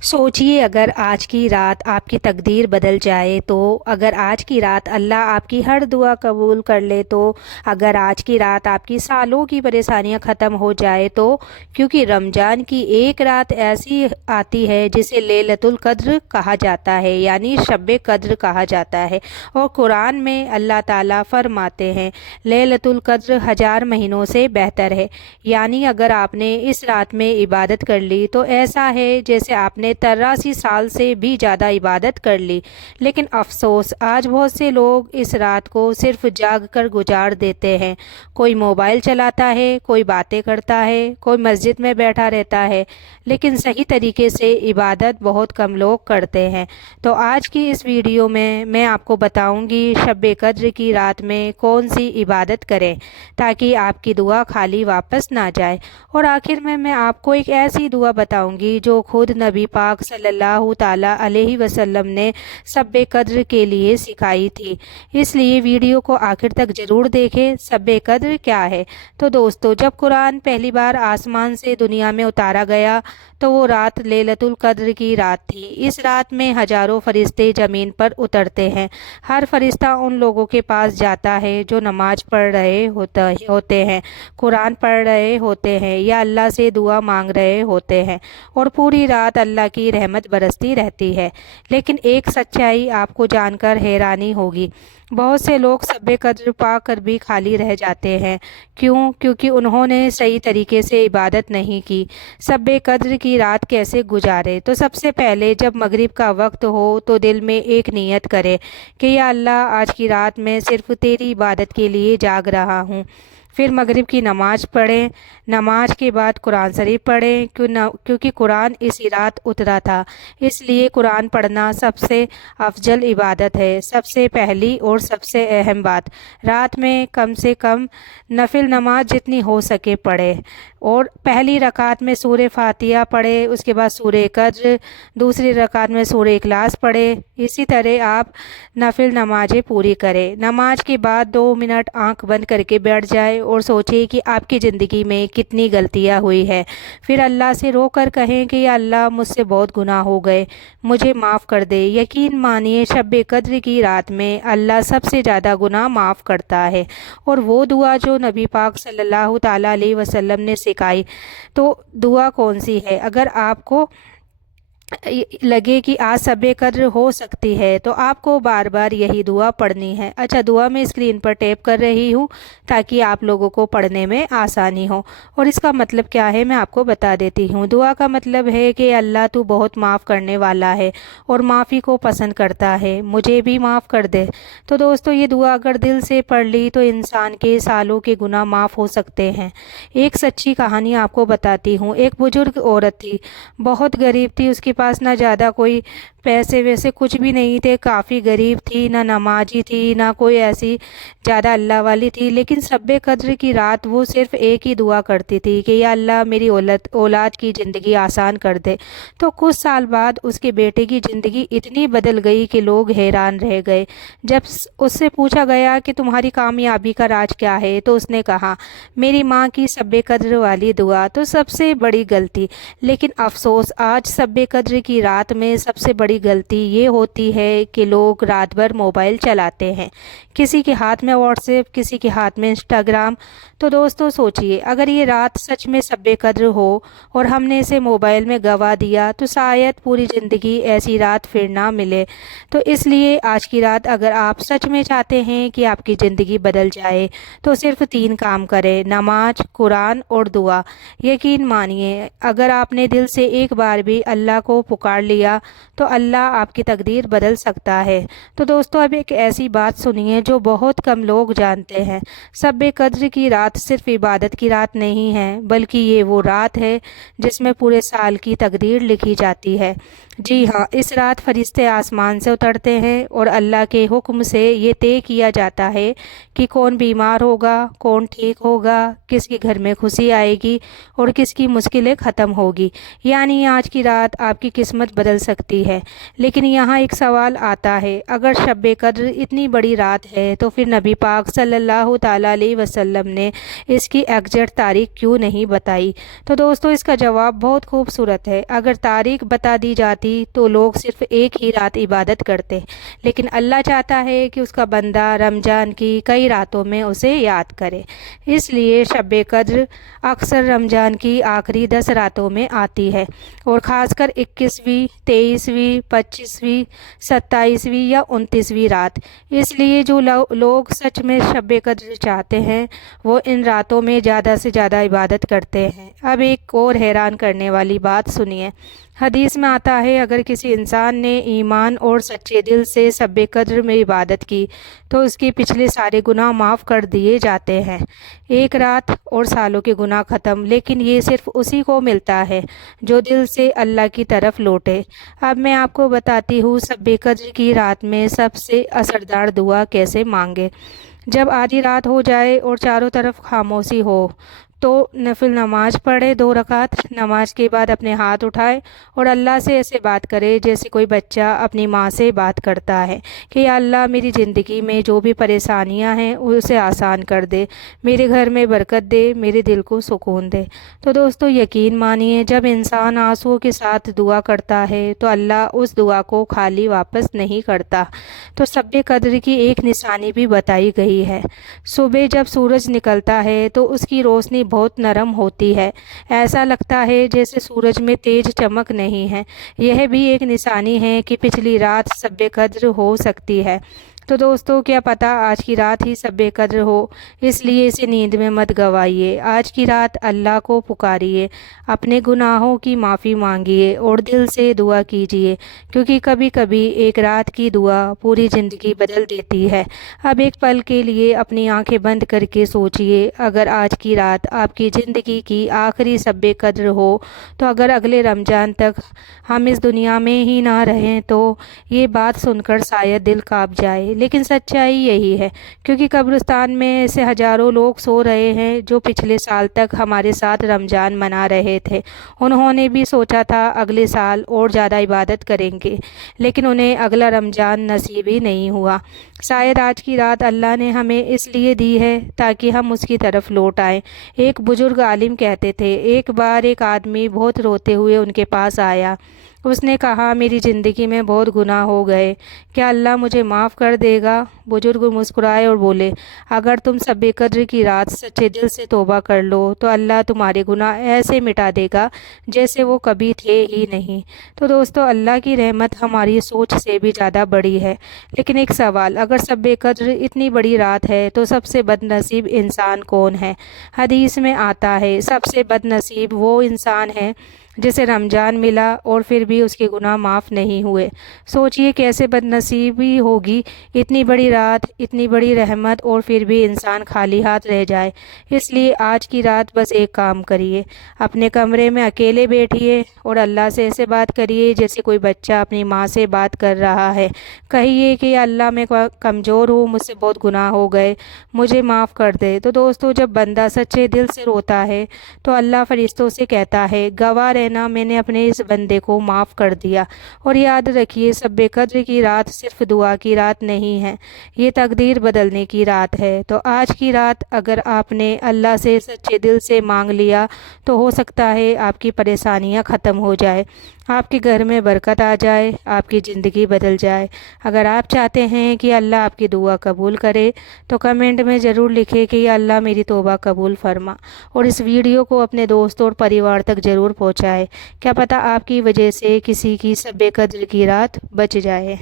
सोचिए अगर आज की रात आपकी तकदीर बदल जाए तो, अगर आज की रात अल्लाह आपकी हर दुआ कबूल कर ले तो, अगर आज की रात आपकी सालों की परेशानियां ख़त्म हो जाए तो। क्योंकि रमज़ान की एक रात ऐसी आती है जिसे लैलतुल कद्र कहा जाता है, यानी शब कद्र कहा जाता है। और कुरान में अल्लाह ताला फरमाते हैं लैलतुल कद्र हज़ार महीनों से बेहतर है। यानी अगर आपने इस रात में इबादत कर ली तो ऐसा है जैसे आपने 83 साल से भी ज़्यादा इबादत कर ली। लेकिन अफसोस, आज बहुत से लोग इस रात को सिर्फ जाग कर गुजार देते हैं। कोई मोबाइल चलाता है, कोई बातें करता है, कोई मस्जिद में बैठा रहता है, लेकिन सही तरीके से इबादत बहुत कम लोग करते हैं। तो आज की इस वीडियो में मैं आपको बताऊंगी शब कद्र की रात में कौन सी इबादत करें ताकि आपकी दुआ खाली वापस ना जाए। और आखिर में मैं आपको एक ऐसी दुआ बताऊंगी जो खुद नबी पाक सल्लल्लाहु ताला अलैहि वसल्लम ने शब कद्र के लिए सिखाई थी। इसलिए वीडियो को आखिर तक ज़रूर देखें। शब कद्र क्या है? तो दोस्तों, जब कुरान पहली बार आसमान से दुनिया में उतारा गया तो वो रात लैलतुल कद्र की रात थी। इस रात में हजारों फरिश्ते ज़मीन पर उतरते हैं। हर फरिश्ता उन लोगों के पास जाता है जो नमाज पढ़ रहे होते हैं, कुरान पढ़ रहे होते हैं या अल्लाह से दुआ मांग रहे होते हैं, और पूरी रात अल्लाह की रहमत बरसती रहती है। लेकिन एक सच्चाई आपको जानकर हैरानी होगी, बहुत से लोग शब कद्र पा कर भी खाली रह जाते हैं। क्यों? क्योंकि उन्होंने सही तरीके से इबादत नहीं की। शब कद्र की रात कैसे गुजारे? तो सबसे पहले जब मगरिब का वक्त हो तो दिल में एक नियत करें कि या अल्लाह, आज की रात मैं सिर्फ तेरी इबादत के लिए जाग रहा हूँ। फिर मगरिब की नमाज पढ़ें। नमाज के बाद कुरान शरीफ पढ़ें, क्योंकि कुरान इसी रात उतरा था। इसलिए कुरान पढ़ना सबसे अफजल इबादत है। सबसे पहली और सबसे अहम बात, रात में कम से कम नफिल नमाज जितनी हो सके पढ़ें। और पहली रकात में सूरह फातिहा पढ़े, उसके बाद सूरह कद्र, दूसरी रकात में सूरह इखलास पढ़े। इसी तरह आप नफिल नमाजें पूरी करें। नमाज के बाद 2 मिनट आंख बंद करके बैठ जाए और सोचिए कि आपकी ज़िंदगी में कितनी गलतियां हुई है। फिर अल्लाह से रो कर कहें कि या अल्लाह, मुझसे बहुत गुनाह हो गए, मुझे माफ़ कर दे। यकीन मानिए शब कद्र की रात में अल्लाह सबसे ज़्यादा गुनाह माफ़ करता है। और वो दुआ जो नबी पाक सल्लल्लाहु ताला अलैहि वसल्लम ने सिखाई, तो दुआ कौन सी है? अगर आपको लगे कि आज शब कद्र हो सकती है तो आपको बार बार यही दुआ पढ़नी है। अच्छा, दुआ मैं स्क्रीन पर टैप कर रही हूँ ताकि आप लोगों को पढ़ने में आसानी हो। और इसका मतलब क्या है मैं आपको बता देती हूँ। दुआ का मतलब है कि अल्लाह, तू बहुत माफ़ करने वाला है और माफ़ी को पसंद करता है, मुझे भी माफ़ कर दे। तो दोस्तों, ये दुआ अगर दिल से पढ़ ली तो इंसान के सालों के गुनाह माफ़ हो सकते हैं। एक सच्ची कहानी आपको बताती हूँ। एक बुजुर्ग औरत थी, बहुत गरीब थी, उसके पास ना ज़्यादा कोई पैसे वैसे कुछ भी नहीं थे, काफ़ी गरीब थी, ना नमाजी थी, ना कोई ऐसी ज़्यादा अल्लाह वाली थी। लेकिन शब कद्र की रात वो सिर्फ एक ही दुआ करती थी कि या अल्लाह, मेरी औलाद की ज़िंदगी आसान कर दे। तो कुछ साल बाद उसके बेटे की ज़िंदगी इतनी बदल गई कि लोग हैरान रह गए। जब उससे पूछा गया कि तुम्हारी कामयाबी का राज क्या है, तो उसने कहा, मेरी माँ की शब कद्र वाली दुआ। तो सबसे बड़ी गलती, लेकिन अफसोस, आज शब कद्र की रात में सबसे बड़ी गलती ये होती है कि लोग रात भर मोबाइल चलाते हैं। किसी के हाथ में व्हाट्सएप, किसी के हाथ में इंस्टाग्राम। तो दोस्तों सोचिए, अगर ये रात सच में शब कद्र हो और हमने इसे मोबाइल में गंवा दिया तो शायद पूरी ज़िंदगी ऐसी रात फिर ना मिले। तो इसलिए आज की रात अगर आप सच में चाहते हैं कि आपकी ज़िंदगी बदल जाए तो सिर्फ 3 काम करें: नमाज, कुरान और दुआ। यकीन मानिए, अगर आपने दिल से एक बार भी अल्लाह को पुकार लिया तो अल्लाह आपकी तकदीर बदल सकता है। तो दोस्तों, अब एक ऐसी बात सुनिए जो बहुत कम लोग जानते हैं। शब कद्र की रात सिर्फ इबादत की रात नहीं है, बल्कि ये वो रात है जिसमें पूरे साल की तकदीर लिखी जाती है। جی ہاں، اس رات فرشتے آسمان سے اترتے ہیں اور اللہ کے حکم سے یہ طے کیا جاتا ہے کہ کون بیمار ہوگا، کون ٹھیک ہوگا، کس کے گھر میں خوشی آئے گی اور کس کی مشکلیں ختم ہوگی۔ یعنی آج کی رات آپ کی قسمت بدل سکتی ہے۔ لیکن یہاں ایک سوال آتا ہے، اگر شب قدر اتنی بڑی رات ہے تو پھر نبی پاک صلی اللہ تعالیٰ علیہ وسلم نے اس کی ایگزیکٹ تاریخ کیوں نہیں بتائی؟ تو دوستو اس کا جواب بہت خوبصورت ہے۔ اگر تاریخ بتا دی جاتی تو لوگ صرف ایک ہی رات عبادت کرتے، لیکن اللہ چاہتا ہے کہ اس کا بندہ رمضان کی کئی راتوں میں اسے یاد کرے۔ اس لیے شب قدر اکثر رمضان کی آخری 10 راتوں میں آتی ہے، اور خاص کر 21ویں، 23ویں، 25ویں، 27ویں یا 29ویں رات۔ اس لیے جو لوگ سچ میں شب قدر چاہتے ہیں وہ ان راتوں میں زیادہ سے زیادہ عبادت کرتے ہیں۔ اب ایک اور حیران کرنے والی بات سنیے۔ حدیث میں آتا ہے، اگر کسی انسان نے ایمان اور سچے دل سے شب قدر میں عبادت کی تو اس کے پچھلے سارے گناہ معاف کر دیے جاتے ہیں۔ ایک رات اور سالوں کے گناہ ختم، لیکن یہ صرف اسی کو ملتا ہے جو دل سے اللہ کی طرف لوٹے۔ اب میں آپ کو بتاتی ہوں شب قدر کی رات میں سب سے اثردار دعا کیسے مانگے۔ جب آدھی رات ہو جائے اور چاروں طرف خاموشی ہو تو نفل نماز پڑھے 2 رکعت۔ نماز کے بعد اپنے ہاتھ اٹھائے اور اللہ سے ایسے بات کرے جیسے کوئی بچہ اپنی ماں سے بات کرتا ہے کہ یا اللہ میری زندگی میں جو بھی پریشانیاں ہیں اسے آسان کر دے، میرے گھر میں برکت دے، میرے دل کو سکون دے۔ تو دوستو یقین مانیے، جب انسان آنسوؤں کے ساتھ دعا کرتا ہے تو اللہ اس دعا کو خالی واپس نہیں کرتا۔ تو شب قدر کی ایک نشانی بھی بتائی گئی ہے۔ صبح جب سورج نکلتا ہے تو اس کی روشنی بہت نرم ہوتی ہے، ایسا لگتا ہے جیسے سورج میں تیز چمک نہیں ہے۔ یہ بھی ایک نشانی ہے کہ پچھلی رات شب قدر ہو سکتی ہے۔ تو دوستو کیا پتہ آج کی رات ہی شب قدر ہو، اس لیے اسے نیند میں مت گوائیے۔ آج کی رات اللہ کو پکاریے، اپنے گناہوں کی معافی مانگیے اور دل سے دعا کیجیے، کیونکہ کبھی کبھی ایک رات کی دعا پوری زندگی بدل دیتی ہے۔ اب ایک پل کے لیے اپنی آنکھیں بند کر کے سوچئے، اگر آج کی رات آپ کی زندگی کی آخری شب قدر ہو تو اگر اگلے رمضان تک ہم اس دنیا میں ہی نہ رہیں تو یہ بات سن کر شاید دل کانپ جائے، لیکن سچائی یہی ہے، کیونکہ قبرستان میں ایسے ہزاروں لوگ سو رہے ہیں جو پچھلے سال تک ہمارے ساتھ رمضان منا رہے تھے۔ انہوں نے بھی سوچا تھا اگلے سال اور زیادہ عبادت کریں گے، لیکن انہیں اگلا رمضان نصیب ہی نہیں ہوا۔ شاید آج کی رات اللہ نے ہمیں اس لیے دی ہے تاکہ ہم اس کی طرف لوٹ آئیں۔ ایک بزرگ عالم کہتے تھے، ایک بار ایک آدمی بہت روتے ہوئے ان کے پاس آیا۔ اس نے کہا، میری زندگی میں بہت گناہ ہو گئے، کیا اللہ مجھے معاف کر دے گا؟ بزرگ مسکرائے اور بولے، اگر تم شب قدر کی رات سچے دل سے توبہ کر لو تو اللہ تمہارے گناہ ایسے مٹا دے گا جیسے وہ کبھی تھے ہی نہیں۔ تو دوستو اللہ کی رحمت ہماری سوچ سے بھی زیادہ بڑی ہے۔ لیکن ایک سوال، اگر شب قدر اتنی بڑی رات ہے تو سب سے بد نصیب انسان کون ہے؟ حدیث میں آتا ہے، سب سے بد نصیب وہ انسان ہے جسے رمضان ملا اور پھر بھی اس کے گناہ معاف نہیں ہوئے۔ سوچئے کیسے بد نصیبی ہوگی، اتنی بڑی رات، اتنی بڑی رحمت اور پھر بھی انسان خالی ہاتھ رہ جائے۔ اس لیے آج کی رات بس ایک کام کریے، اپنے کمرے میں اکیلے بیٹھیے اور اللہ سے ایسے بات کریے جیسے کوئی بچہ اپنی ماں سے بات کر رہا ہے۔ کہیے کہ اللہ میں کمزور ہوں، مجھ سے بہت گناہ ہو گئے، مجھے معاف کر دے۔ تو دوستو جب بندہ سچے دل سے روتا ہے تو اللہ فرشتوں سے کہتا ہے، گواہ رہنا میں نے اپنے اس بندے کو معاف کر دیا۔ اور یاد رکھیے شب قدر کی رات صرف دعا کی رات نہیں ہے، یہ تقدیر بدلنے کی رات ہے۔ تو آج کی رات اگر آپ نے اللہ سے سچے دل سے مانگ لیا تو ہو سکتا ہے آپ کی پریشانیاں ختم ہو جائے، آپ کے گھر میں برکت آ جائے، آپ کی زندگی بدل جائے۔ اگر آپ چاہتے ہیں کہ اللہ آپ کی دعا قبول کرے تو کمنٹ میں ضرور لکھیں کہ یا اللہ میری توبہ قبول فرما، اور اس ویڈیو کو اپنے دوستوں اور پریوار تک ضرور پہنچائے۔ کیا پتہ آپ کی وجہ سے کسی کی شب قدر کی رات بچ جائے۔